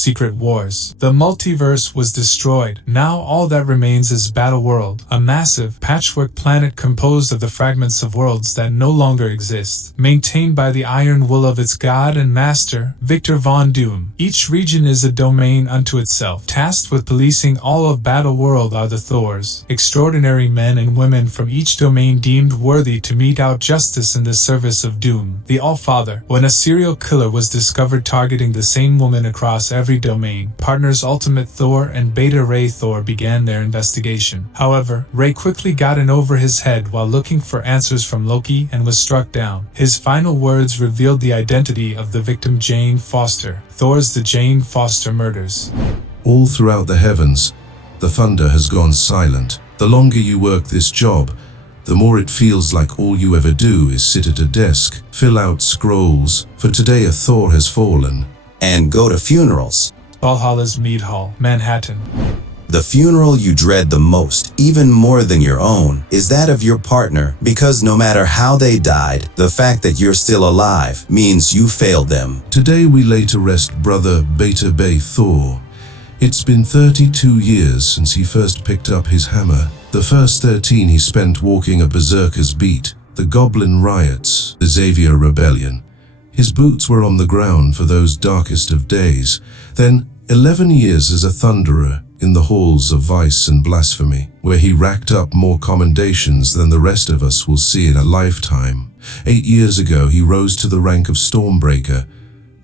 secret wars. The multiverse was destroyed. Now all that remains is Battleworld, a massive, patchwork planet composed of the fragments of worlds that no longer exist, maintained by the iron will of its god and master, Victor Von Doom. Each region is a domain unto itself. Tasked with policing all of Battleworld are the Thors, extraordinary men and women from each domain deemed worthy to mete out justice in the service of Doom, the All-Father. When a serial killer was discovered targeting the same woman across every domain, partners Ultimate Thor and Beta Ray Thor began their investigation. However, Ray quickly got in over his head while looking for answers from Loki and was struck down. His final words revealed the identity of the victim, Jane Foster. Thor's The Jane Foster Murders. All throughout the heavens, the thunder has gone silent. The longer you work this job, the more it feels like all you ever do is sit at a desk, fill out scrolls, for today a Thor has fallen. And go to funerals. Valhalla's Mead Hall, Manhattan. The funeral you dread the most, even more than your own, is that of your partner, because no matter how they died, the fact that you're still alive means you failed them. Today we lay to rest brother Beta Bay Thor. It's been 32 years since he first picked up his hammer. The first 13 he spent walking a berserker's beat, the Goblin Riots, the Xavier Rebellion. His boots were on the ground for those darkest of days. Then 11 years as a thunderer in the halls of vice and blasphemy, where he racked up more commendations than the rest of us will see in a lifetime. 8 years ago he rose to the rank of Stormbreaker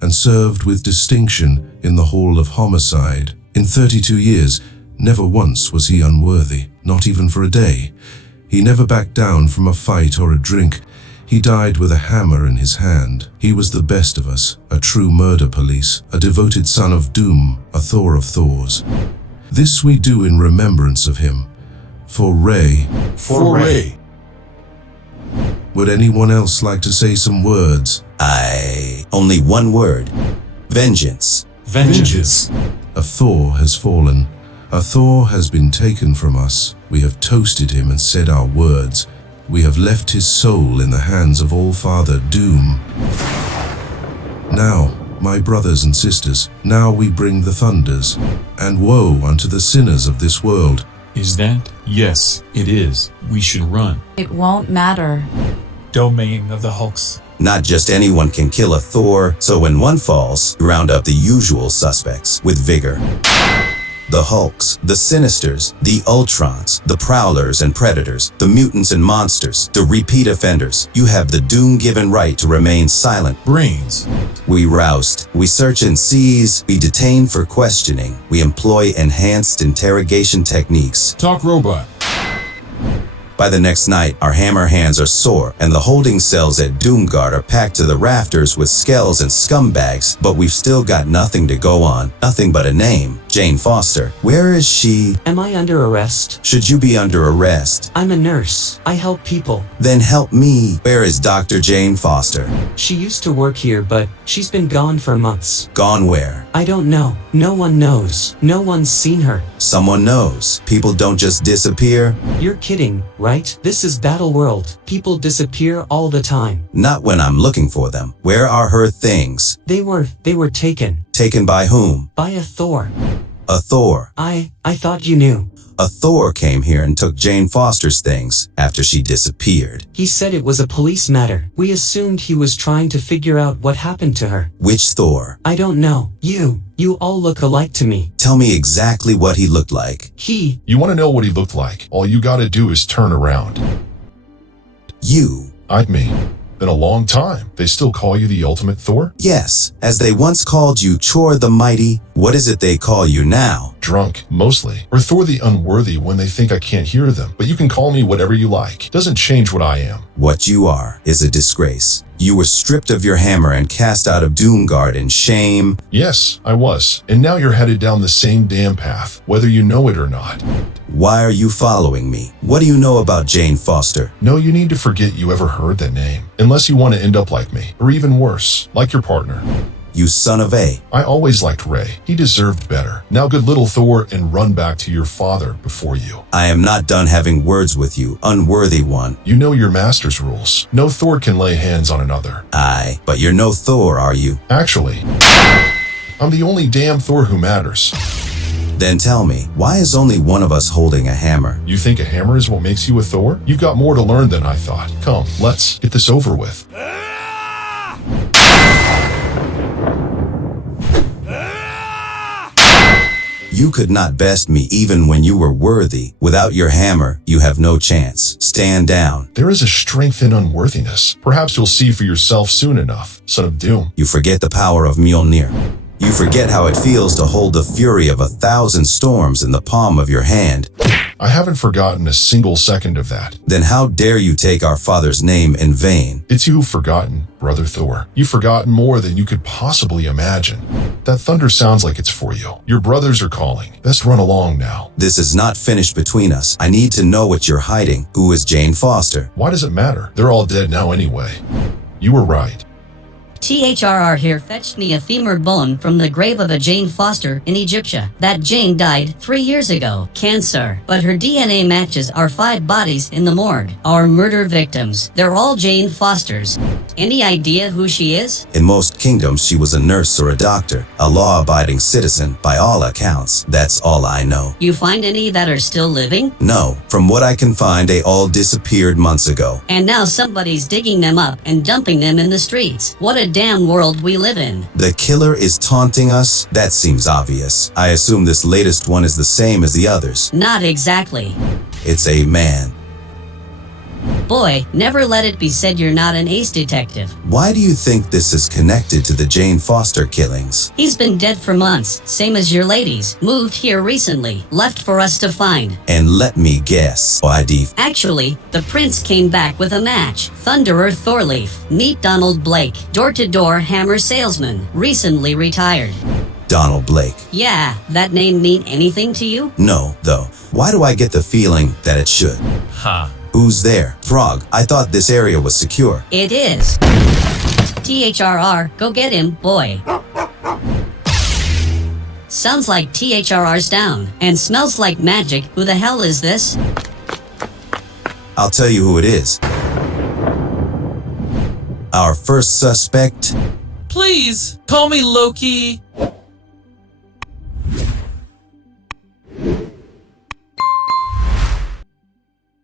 and served with distinction in the Hall of Homicide. In 32 years, never once was he unworthy, not even for a day. He never backed down from a fight or a drink. He died with a hammer in his hand. He was the best of us, a true murder police, a devoted son of Doom, a Thor of Thors. This we do in remembrance of him. For Ray. For Ray. Would anyone else like to say some words? Only one word. Vengeance. Vengeance. A Thor has fallen. A Thor has been taken from us. We have toasted him and said our words. We have left his soul in the hands of All-Father Doom. Now, my brothers and sisters, now we bring the thunders, and woe unto the sinners of this world. Is that? Yes, it is. We should run. It won't matter. Domain of the Hulks. Not just anyone can kill a Thor, so when one falls, round up the usual suspects with vigor. The Hulks, the Sinisters, the Ultrons, the Prowlers and Predators, the mutants and monsters, the repeat offenders. You have the Doom-given right to remain silent. Brains. We roust, we search and seize, we detain for questioning, we employ enhanced interrogation techniques. Talk robot. By the next night, our hammer hands are sore, and the holding cells at Doomguard are packed to the rafters with skells and scumbags, but we've still got nothing to go on, nothing but a name, Jane Foster. Where is she? Am I under arrest? Should you be under arrest? I'm a nurse. I help people. Then help me. Where is Dr. Jane Foster? She used to work here, but she's been gone for months. Gone where? I don't know. No one knows. No one's seen her. Someone knows. People don't just disappear. You're kidding, right? This is Battleworld. People disappear all the time. Not when I'm looking for them. Where are her things? They were taken. Taken by whom? By a Thor. A Thor. I thought you knew. A Thor came here and took Jane Foster's things after she disappeared. He said it was a police matter. We assumed he was trying to figure out what happened to her. Which Thor? I don't know. You all look alike to me. Tell me exactly what he looked like. You want to know what he looked like? All you gotta do is turn around. You. Me. Been a long time. They still call you the Ultimate Thor? Yes, as they once called you Chor the Mighty, what is it they call you now? Drunk, mostly. Or Thor the Unworthy when they think I can't hear them. But you can call me whatever you like. Doesn't change what I am. What you are is a disgrace. You were stripped of your hammer and cast out of Doomguard in shame. Yes, I was. And now you're headed down the same damn path, whether you know it or not. Why are you following me? What do you know about Jane Foster? No, you need to forget you ever heard that name. Unless you want to end up like me, or even worse, like your partner. You son of a. I always liked Ray. He deserved better. Now good little Thor and run back to your father before you. I am not done having words with you, unworthy one. You know your master's rules. No Thor can lay hands on another. Aye, but you're no Thor, are you? Actually, I'm the only damn Thor who matters. Then tell me, why is only one of us holding a hammer? You think a hammer is what makes you a Thor? You've got more to learn than I thought. Come, let's get this over with. You could not best me even when you were worthy. Without your hammer, you have no chance. Stand down. There is a strength in unworthiness. Perhaps you'll see for yourself soon enough, son of doom. You forget the power of Mjolnir. You forget how it feels to hold the fury of 1,000 storms in the palm of your hand. I haven't forgotten a single second of that. Then how dare you take our father's name in vain? It's you who've forgotten, Brother Thor. You've forgotten more than you could possibly imagine. That thunder sounds like it's for you. Your brothers are calling. Best run along now. This is not finished between us. I need to know what you're hiding. Who is Jane Foster? Why does it matter? They're all dead now anyway. You were right. THRR here fetched me a femur bone from the grave of a Jane Foster in Egyptia. That Jane died 3 years ago, cancer, but her DNA matches our 5 bodies in the morgue. Our murder victims. They're all Jane Fosters. Any idea who she is? In most kingdoms, she was a nurse or a doctor, a law-abiding citizen, by all accounts. That's all I know. You find any that are still living? No, from what I can find, they all disappeared months ago. And now somebody's digging them up and dumping them in the streets. What a damn world we live in. The killer is taunting us? That seems obvious. I assume this latest one is the same as the others. Not exactly. It's a man. Boy, never let it be said you're not an ace detective. Why do you think this is connected to the Jane Foster killings? He's been dead for months, same as your ladies. Moved here recently, left for us to find. And let me guess, ID. Actually, the prince came back with a match. Thunderer Thorleaf. Meet Donald Blake, door-to-door hammer salesman, recently retired. Donald Blake. Yeah, that name mean anything to you? No, though. Why do I get the feeling that it should? Who's there? Frog, I thought this area was secure. It is. THRR, go get him, boy. Sounds like THRR's down, and smells like magic. Who the hell is this? I'll tell you who it is. Our first suspect. Please, call me Loki.